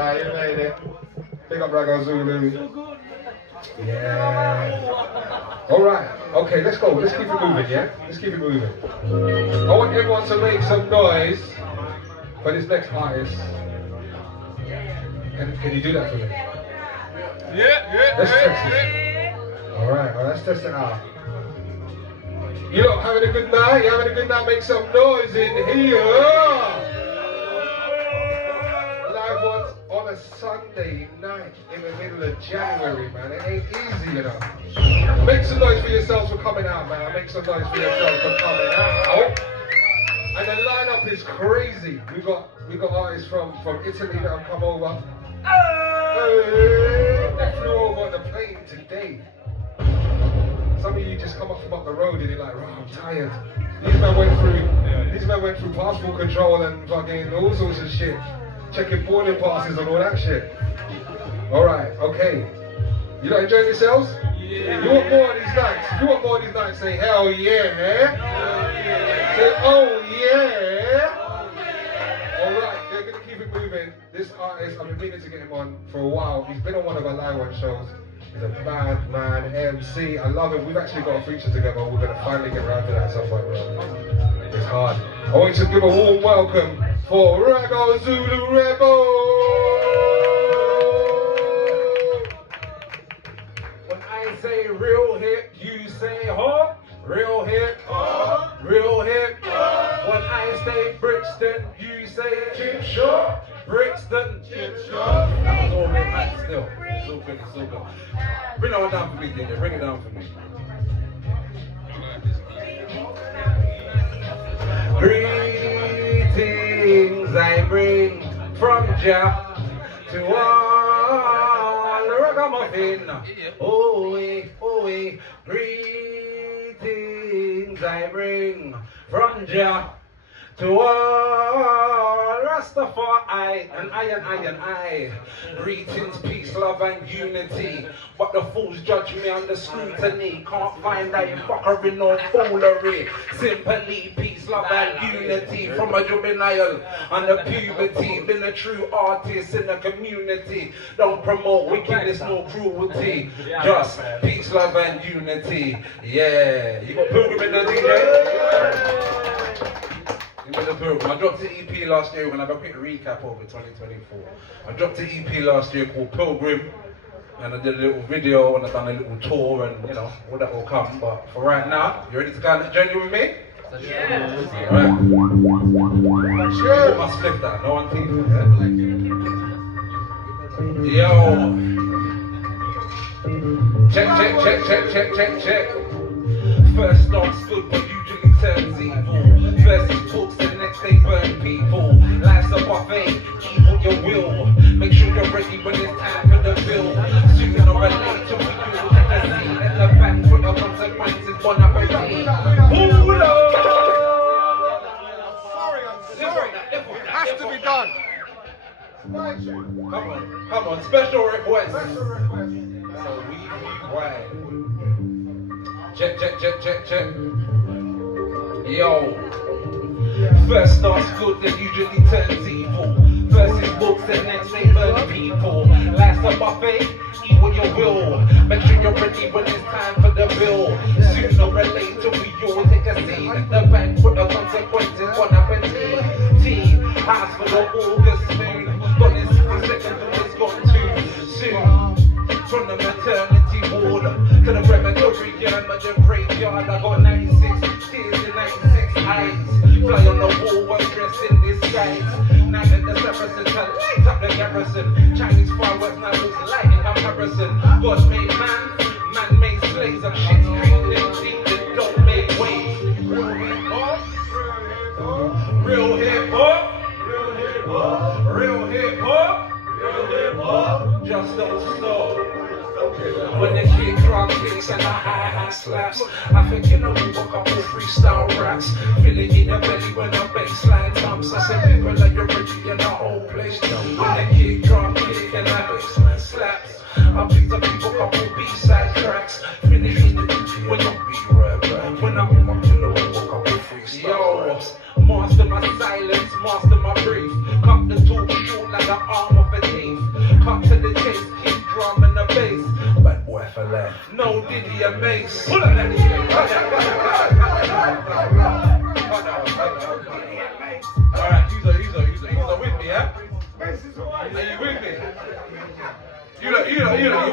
You made it. Big up Rago Zulu. Yeah. Alright, okay, let's go. Let's keep it moving, yeah? Let's keep it moving. I want everyone to make some noise for this next artist. Can you do that for me? Yeah. Let's test it. Alright, let's test it out. You lot having a good night? You having a good night? Make some noise in here. Live ones on a Sunday night in the middle of January, man. It ain't easy, you know. Make some noise for yourselves for coming out, man. Make some noise for yourselves for coming out. And the lineup is crazy. We got artists from Italy that have come over. They flew over on the plane today. Some of you just come up from up the road and you're like, I'm tired. These men went through passport control and fucking all sorts of shit. Checking boarding passes and all that shit. Alright, okay. You not enjoying yourselves? Yeah. You want more of these nights? You want more of these nights? Say hell yeah. Say oh yeah. Alright, they're gonna keep it moving. This artist, I've been meaning to get him on for a while. He's been on one of our live one shows. He's a bad man, MC. I love him. We've actually got a feature together. We're going to finally get around to that at some point. It's hard. I want you to give a warm welcome for Rago Zulu Rebel. When I say real hip, you say ho. Real hip, ho. Real hip, ho. When I say Brixton, you say ChipShop. Brixton ChipShop. That was all good, man. Still. So good, so good. Bring it down for me, DJ. Bring it down for me. Greetings I bring from Jah to all ragamuffin. Oh, greetings I bring from Jah to all Rastafari and I. Greetings, peace, love and unity. But the fools judge me under scrutiny. Can't find that fuckery nor foolery. Simply peace, love and unity. From a juvenile under puberty. Been a true artist in the community. Don't promote wickedness nor cruelty. Just peace, love and unity. Yeah. You got Pilgrim in the DJ? I dropped an EP last year when I got a quick recap over 2024. I dropped an EP last year called Pilgrim, and I did a little video and I done a little tour, and you know, all that will come. But for right now, you ready to go on that journey with me? Yeah. Alright. Sure. My split that, no one Yo. Check. First dance good, but usually turns evil. First he talks, the next they burn people. Life's a buffet, eat what you will. Make sure you're ready when it's time for the bill. Sooner or later we do the scene. Let the back for the consequences, bon appetit. Pull up! Sorry, it has to be done. Come on, special request. So we wide. Check. Yo. First starts good, then usually turns evil. First is books, then next they burn people. Last a buffet, eat what you will. Make sure you're ready when it's time for the bill. Sooner or later we all take a seat at the bank for the consequences. Bon appetit. Tea, house for the August moon. Gone in 60 seconds and it's gone too soon. From the maternity ward to the crematory the graveyard, I got 96 tears in 96 eyes. Fly on the wall, one dressed in disguise. Night at the Saracen to light up the garrison. Chinese fireworks now looks light in comparison. God made man made slaves of shit screaming that don't make waves. Real hip hop, just don't stop. When the kid drop kicks and the hi-hat slaps, I think you know we walk up with freestyle raps. Feel it in the belly when the bassline thumps. I say people like you're ready and the whole place jump. When the kid drop kick and the bassline slaps, I picked up people up with B-side tracks. Finish in the DJ when you be right. When I walk up to the walk up with freestyle raps. Master my silence, master my breath. Cut the talk short like the arm of a thief. chase. Bad boy for life. No Diddy and Mace. Pull up that Alright, you with me, yeah? Are you with me? You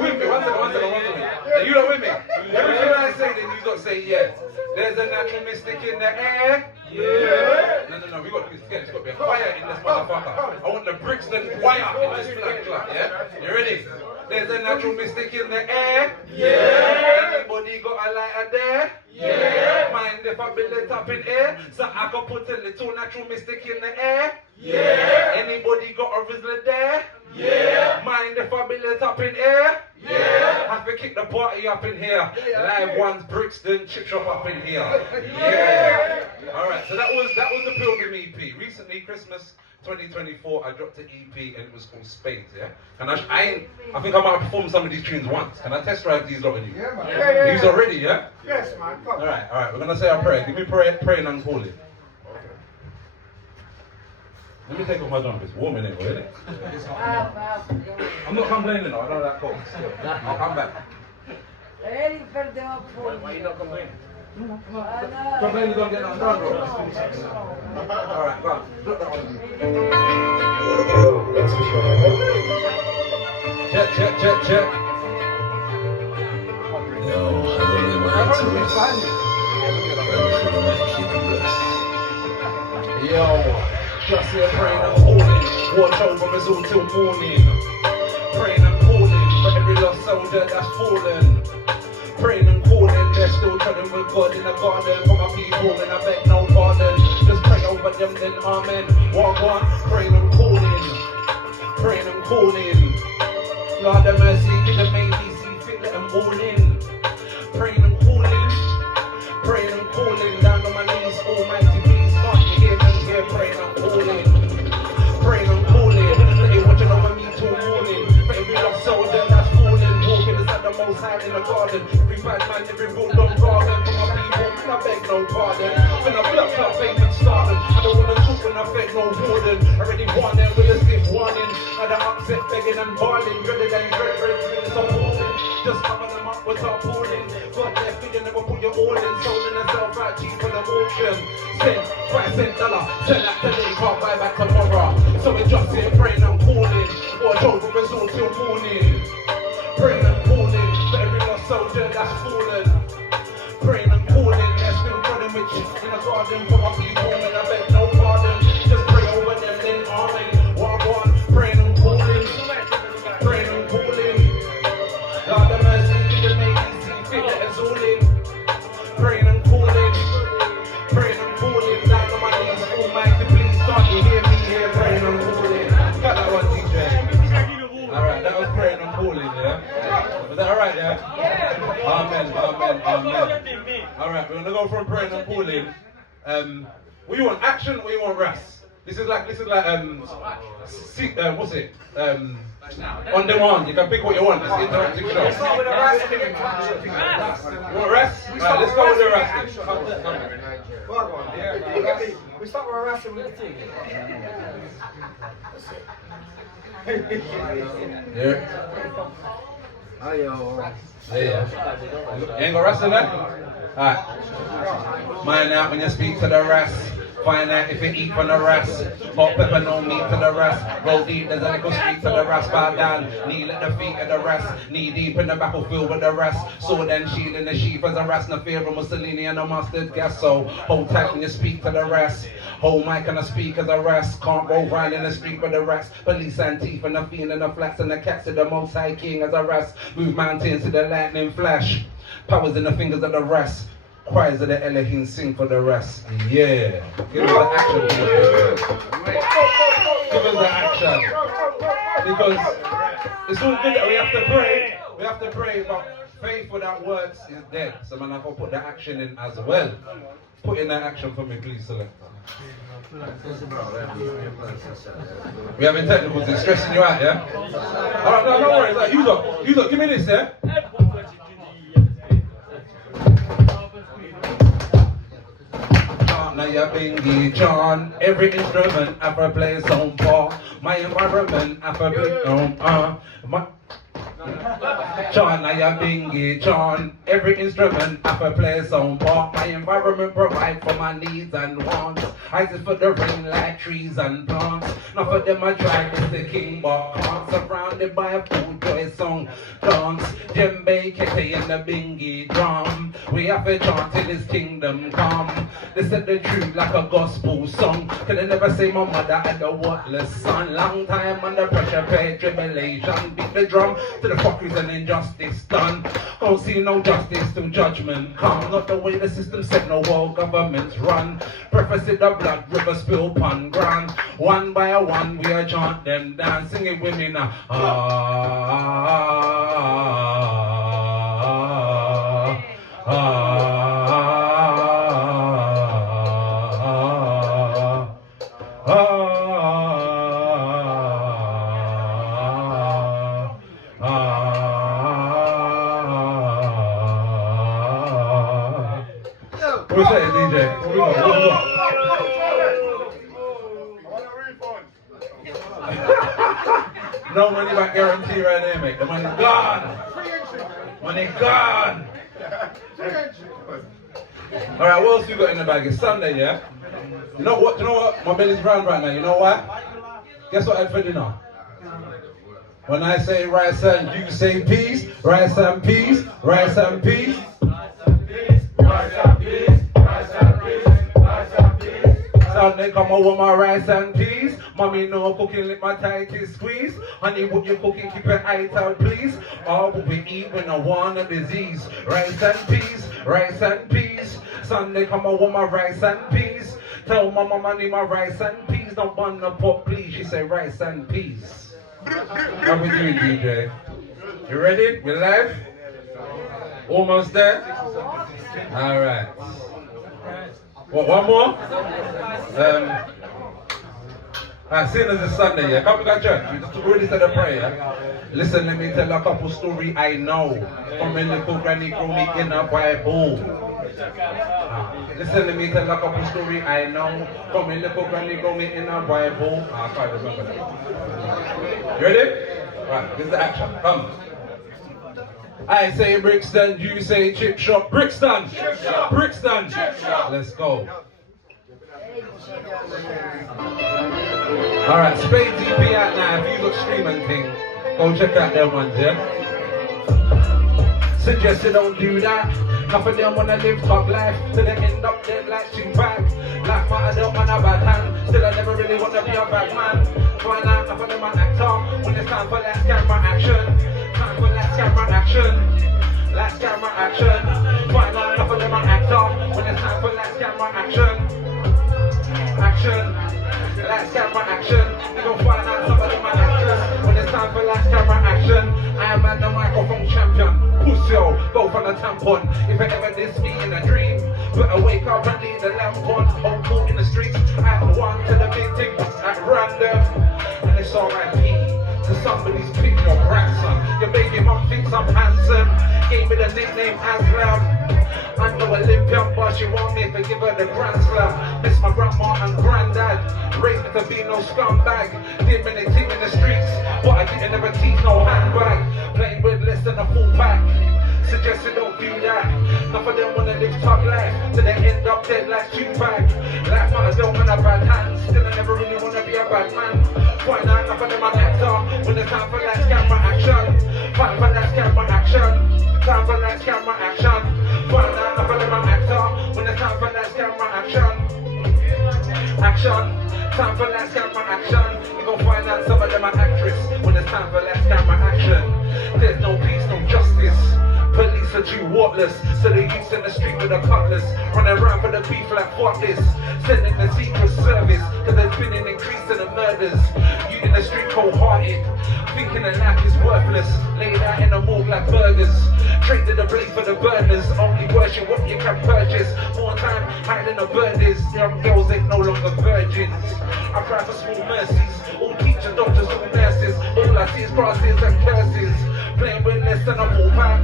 with me? One second. You lot with me? Everything I say, then you got to say yeah. There's a natural mystic in the air. Yeah. No, we got to get it's got to be a fire in this motherfucker. I want the Brixton fire in this black club, yeah? You ready? There's a natural mystic in the air. Yeah. Anybody got a lighter there? Yeah. Mind if I build it up in air? So I can put a little natural mystic in the air? Yeah. Anybody got a Rizzler there? Yeah. Mind if I build it up in air? Yeah. Have to kick the party up in here. Live ones, Brixton ChipShop up in here. Yeah. Alright, so that was the Pilgrim EP. Recently, Christmas 2024, I dropped an EP and it was called Spades, yeah? And I think I might have performed some of these tunes once. Can I test drive these lot with you? Yeah, man. These are ready, yeah? Yes, man. Come. Alright, we're gonna say our prayer. Give me praying and calling. Let me take off my jumper, it's warm in it, isn't it? I'm not complaining though, I know that cold. Still. I'll come back. Why you not complaining? Complaining don't get nothing done, bro. Alright, go on. Drop that one. Check. Yo, I don't need my hands to rest. Yo, just here praying and calling. Watch over us all till morning. Praying and calling for every lost soldier that's fallen. Praying and calling, they're still telling with God in the garden. For my people, and I beg no pardon. Just pray over them, then amen. Walk on, praying and calling. Praying and calling. Lord have mercy, give them ABC, fit let them all in. Praying and calling. Praying and calling. Down on my knees, almighty please. Can't you hear them here? Praying and calling. Praying and calling. They watching over me till morning. For every lost soldier that's falling. Walking is at the most high in the garden. Every bad man, every bulldog garden. For my people, I beg no pardon. When I feel up fame and stardom, I don't wanna talk when I beg no warden. Already warned them with a stiff warning. Had an upset begging and barling. Dreaded and dreaded, it's appalling. Just cover them up with tarpaulin. God left you never put your all in. Sold yourself out cheap for the auction. Spend $5 $10. Sell that today, can't buy back tomorrow. So we just here praying and calling. Watch over us all till morning. Praying and calling for every lost soldier that's fallen. Praying and calling, they're still running with you in the garden for my people, and I beg no pardon. Just pray over them, then amen. Walk on, praying and calling. Praying and calling. Lord have mercy, give them ABC, fit let us all in. Praying and calling. Praying and calling. Down on my knees, almighty please, can't you hear me here? Praying and calling. Got that one, DJ. Alright, that was praying and calling, yeah? Was that alright, yeah? Amen. Alright, we're gonna go from praying and calling. What you want, action or you want rest? This is like what's it? On demand, you can pick what you want, it's an interactive show. You want rest? Alright, let's go with the rest. We start with a wrestling with the team. Yeah. Yeah. You ain't gonna wrestle that? Alright. Mind out when you speak to the rest. Find out if you eat from the rest. Hot pepper, no meat to the rest. Roll deep, there's a little street to the rest. Bow down, kneel at the feet of the rest. Knee deep in the battlefield with the rest. Sword and shield in the sheath as a rest. No fear of Mussolini and no mustard gas. So hold tight when you speak to the rest. Hold mic and I speak as a rest. Can't roll round in the street with the rest. Police and teeth and the fiend and the flats and the cats to the most high king as a rest. Move mountains to the lightning flash. Powers in the fingers of the rest. Choirs of the Elohim sing for the rest. Yeah. Give us the action. Give us the action. Because it's all good that we have to pray. We have to pray, but faith without words is dead. So man, I've got to put the action in as well. Put in that action for me, please, Selector. We having technicals, it's stressing you out, yeah? Alright, no worries. Like, you look, give me this, yeah? Now you're Bingy John. Every instrument I play its own part. My environment I play John, I am bingy, John. Every instrument I can play some part. My environment provide for my needs and wants. I sit for the rain like trees and plants. Not for them I drive with the king, but can't. Surrounded by a full joy song. Dance, djembe, kete and the bingy drum. We have to chant till his kingdom come. They said the truth like a gospel song. Can I never say my mother had a worthless son? Long time under pressure, pay tribulation. Beat the drum to the fuckeries and injustice done. Don't see no justice till judgment come. Not the way the system said no world governments run. Preface it the blood river spill pun ground. One by one we are chant them down. Sing it with me now. What's that, DJ? What we got? No money back guarantee right there, mate. The money's gone. Money gone. Alright, what else you got in the bag? It's Sunday, yeah? You know what? My belly's round right now. You know why? Guess what I had for dinner? When I say rice and you say peas, rice and peas, rice and peas. Sunday come over my rice and peas. Mommy no cooking, let my tightest squeeze. Honey, what you cooking, keep your eyes out, please. All what we eat when I want a disease. Rice and peas, rice and peas. Sunday come over my rice and peas. Tell my mama need my rice and peas. Don't want no pot, please. She say rice and peas. How we doing, DJ? You ready? You live? Almost there? Alright. What, one more? Seeing as it's Sunday, yeah, come to church. We just already said a prayer. Listen, let me tell a couple story I know from a little granny grow me in a Bible. Listen, let me tell a couple story I know from a little granny grow me in a Bible. I can't remember that. You ready? Right, this is the action. Come. I say Brixton, you say ChipShop. Brixton! ChipShop! Brixton! ChipShop! Let's go. Alright, Spade DP out now. If you look streaming thing, go check out them ones, yeah? Suggest you don't do that. Enough of them wanna live top life till they end up dead like Tupac. Like my don't want a bad hand. Still I never really wanna be a bad man. Why not? Enough of them an actor. When it's time for that camera action. Time for last camera action. Last camera action. Why not? Enough of them an actor. When it's time for last camera action. Action. Last camera action. You gon' find out some of them an actress. When it's time for last camera action. I am at the microphone champion. Pussy-o, both on a tampon. If I ever diss me in a dream, better wake up and leave the lamp on. Hopeful in the streets, at one to the big thing at random. And it's R.I.P. to somebody's pick your grandson. Your baby mom thinks I'm handsome. Gave me the nickname Aslam. I'm no Olympian, but she want me to give her the Grand Slam. Miss my grandma and granddad. Raised me to be no scumbag. Did many things in the streets, but I didn't ever teach no handbag. Playing with less than a full pack. Suggest you don't do that. Enough of them wanna live top life till they end up dead like Tupac. Life matter don't want a bad hand. Still I never really wanna be a bad man. Why not? Enough of them an actor. When it's time for last camera action. Time for last camera action. Time for last camera action. Why not? Enough of them an actor. When it's time for last camera action. Action. Time for last camera action. You gon' find out some of them are actress. When it's time for last camera action. There's no peace, no justice. Police are too worthless, so the youths in the street with a cutlass, running around for the beef like fuck this. Sending the secret service, cause there's been an increase in the murders. You in the street cold-hearted, thinking that life is worthless. Laid out in the morgue like burgers, traded the blade for the burners. Only worship what you can purchase. More time hiding the burners. Young girls ain't no longer virgins. I cry for small mercies. All teachers, doctors, all nurses. All I see is crosses and curses. Playing with less than a full pack.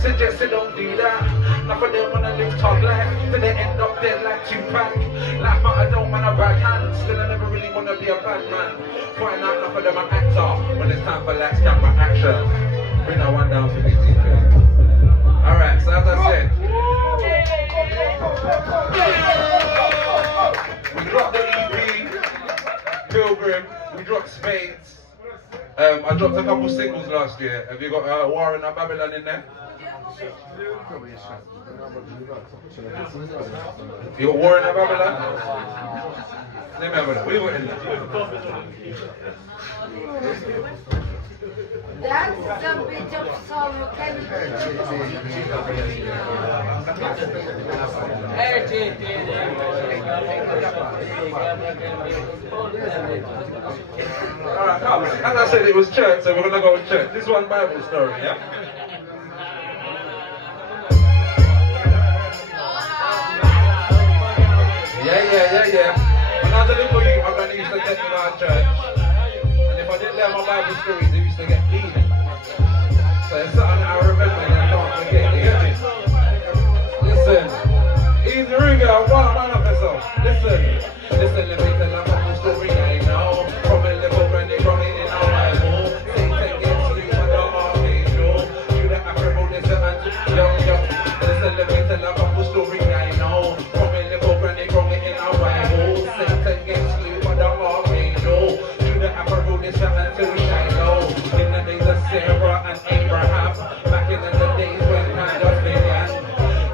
Suggest you don't do that. Enough of them wanna live top life till they end up dead like Tupac. Life matter don't want a bad hand. Still I never really wanna be a bad man. Find out enough of them an actor when it's time for last camera action. Bring that one down for me, TK. Alright, so as I said, we dropped the EP, Pilgrim, we dropped Spades. I dropped a couple singles last year. Have you got War in Babylon in there? You got War in Babylon? Let me have a look. We were in there. That's a bit of sorrow. Can you Alright, come. As I said, it was church, so we're gonna go to church. This one Bible story, yeah? Yeah. When I was a little youth, my granny used to take me around church. And if I didn't learn my Bible stories, they used to get beaten. So it's something I remember and I can't forget. You get me? Listen. Easy Ruger, one man of myself. Listen, let me tell a couple story I know. From a little granny running in our Bible. Satan gets sleep with the archangel. You the African desert and yo. Listen, let me tell a couple story I know. From a little granny running in our Bible. Satan gets sleep with the archangel. You the African desert until Shiloh. In the days of Sarah and Abraham. Back in the days when man was began.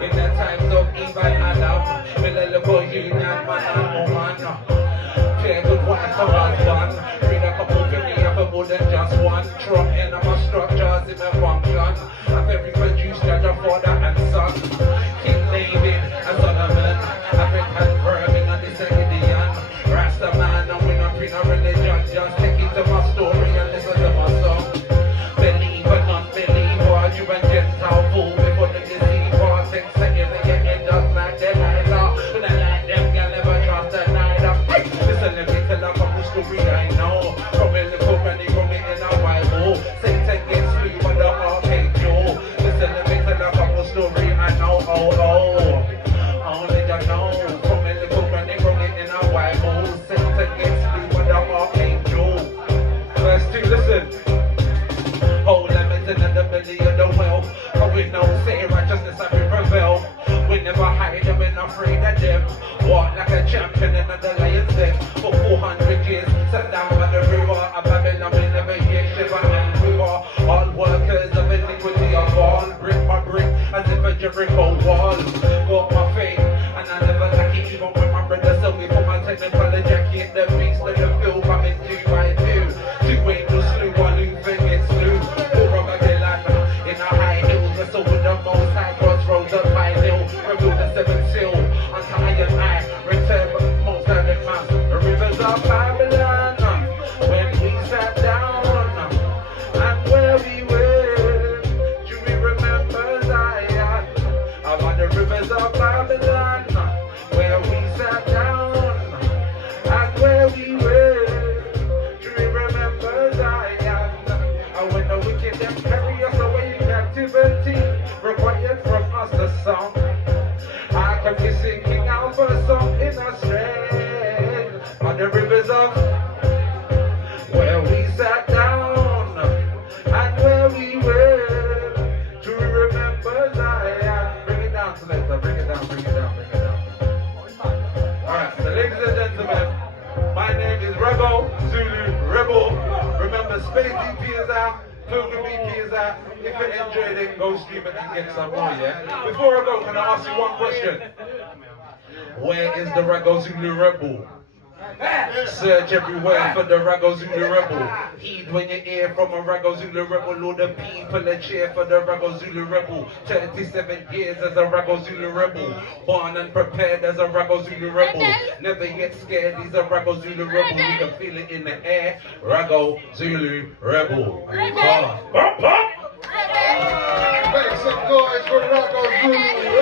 In the times of Eve and Adam. With a little union, man and woman. Care good wife for husband. Read a couple penny of a more than just one. Trump in my structures in a function. I've every produced judge of father and son. King David and Solomon. African Virgin and the Gideon. Rasta man and we not in a religion. Just take it to my story and listen to my song. Believe or non-believer, you and Gentile fool before the deceiver. Sex second and your end just like Delilah. When I like them, you'll never trust a neither. Listen, let me tell a couple story I know. From a little granny running in a Bible. Satan gets sleep with the archangel. Listen, let me tell a couple story I know. Only you know. From a little granny running in a Bible. Satan gets sleep with the archangel. Verse 2, listen. Hold them into the belly of the well. But we know say righteousness and we prevail. We never hide them and afraid of them. Walk like a champion in the lion's den. For 400 years, sat down by the river of Babylon. We never hear shiver and quiver. All workers of iniquity are fall. Brick by brick, as if a Jericho wall. Got my faith, and I never like it. Even when my brother tell me for my technical jacket. The beast of the field coming 2 by 2. 2 angels slew, 1 Luther gets slew. 4 of a Delana in the high hills. And so with the most high crossroads of my hill. Remove the 7th seal unto iron eye. Return most of the man. The rivers of Babylon. When we sat down and where we were. Do we remember Zion? About the rivers of Babylon. Where we sat down and where we were. Do we remember Zion? And when the wicked them carry us away in captivity, required from us a song. I can be singing out for a song in a strength on the rivers of where we sat down and where we were. Do we remember Zion? Bring it down, Selector. Bring it down. Alright, so ladies and gentlemen, my name is Rebel Zulu Rebel. Remember, Space EP is out, Pilgrim EP is out. If you enjoyed it, go stream it and get some more, yeah? Before I go, can I ask you one question? Where is the Rago Zulu Rebel? Search everywhere for the Rago Zulu Rebel. Heed when you hear from a Rago Zulu Rebel. All the people that cheer for the Rago Zulu Rebel. 37 years as a Rago Zulu Rebel. Born and prepared as a Rago Zulu Rebel. Never get scared, he's a Rago Zulu Rebel. You can feel it in the air. Rago Zulu Rebel. Make some noise for Rago Zulu